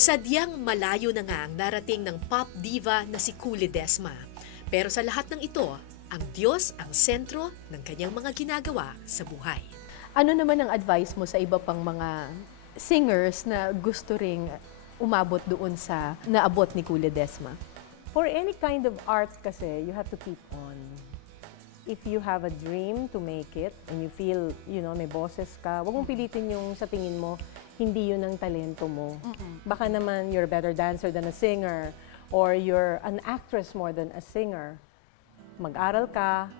Sadyang malayo na nga ang narating ng pop diva na si Cool Ledesma. Pero sa lahat ng ito, ang Diyos ang sentro ng kanyang mga ginagawa sa buhay. Ano naman ang advice mo sa iba pang mga singers na gusto ring umabot doon sa naabot ni Cool Ledesma? For any kind of art kasi, you have to keep on. If you have a dream to make it and you feel, may boses ka, huwag mong pilitin yung sa tingin mo, hindi yun ang talento mo. Baka naman you're a better dancer than a singer or you're an actress more than a singer. Mag-aral ka,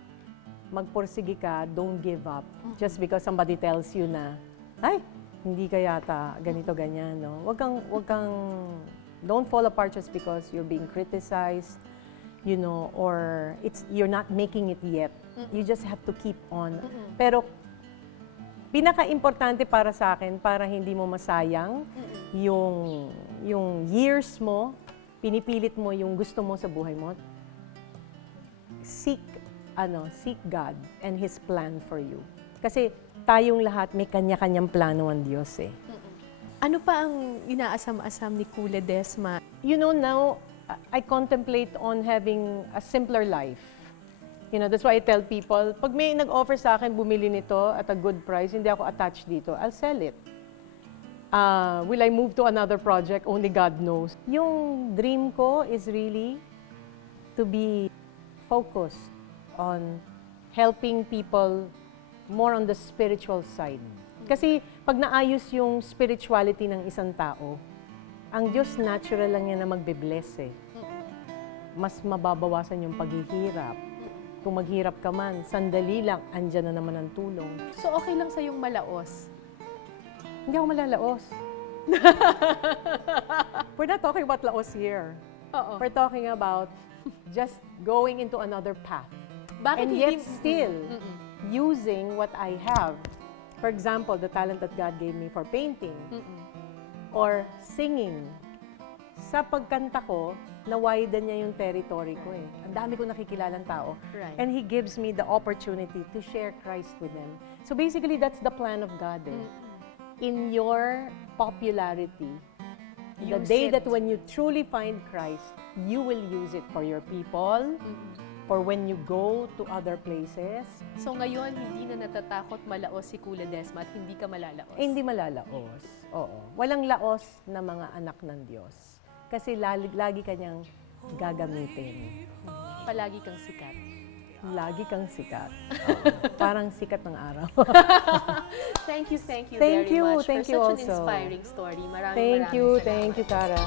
magpursige ka, don't give up. Just because somebody tells you na, ay, hindi ka yata ganito, ganyan, no? Wag kang, don't fall apart just because you're being criticized, or you're not making it yet. You just have to keep on. Pero, pinaka-importante para sa akin, para hindi mo masayang yung years mo, pinipilit mo yung gusto mo sa buhay mo, seek God and His plan for you. Kasi tayong lahat may kanya-kanyang plano ang Diyos eh. Ano pa ang inaasam-asam ni Cool Ledesma? Now, I contemplate on having a simpler life. That's why I tell people, pag may nag-offer sa akin bumili nito at a good price, hindi ako attached dito, I'll sell it. Will I move to another project? Only God knows. Yung dream ko is really to be focused on helping people more on the spiritual side. Kasi pag naayos yung spirituality ng isang tao, ang Diyos natural lang yan na magbe-bless eh. Mas mababawasan yung paghihirap. Kung maghirap ka man, sandali lang, andyan na naman ang tulong. So okay lang sa yung malaos? Hindi ako malalaos. We're not talking about laos here. Oo. We're talking about just going into another path. Bakit And yet still using what I have. For example, the talent that God gave me for painting or singing. Sa pagkanta ko, na-widen niya yung territory ko eh. Ang dami ko nakikilalang tao. Right. And He gives me the opportunity to share Christ with them. So basically, that's the plan of God eh. In your popularity, the Use day it. that when you truly find Christ, you will use it for your people, for when you go to other places. So ngayon, hindi na natatakot malaos si Cool Ledesma at hindi ka malalaos? Hindi malalaos. Oo. Walang laos na mga anak ng Diyos. Kasi lagi kanyang gagamitin. Palagi kang sikat. Lagi kang sikat. Parang sikat ng araw. Thank you Thank very you, much thank for you such an also. inspiring story. Maraming Thank salamat. you, Tara.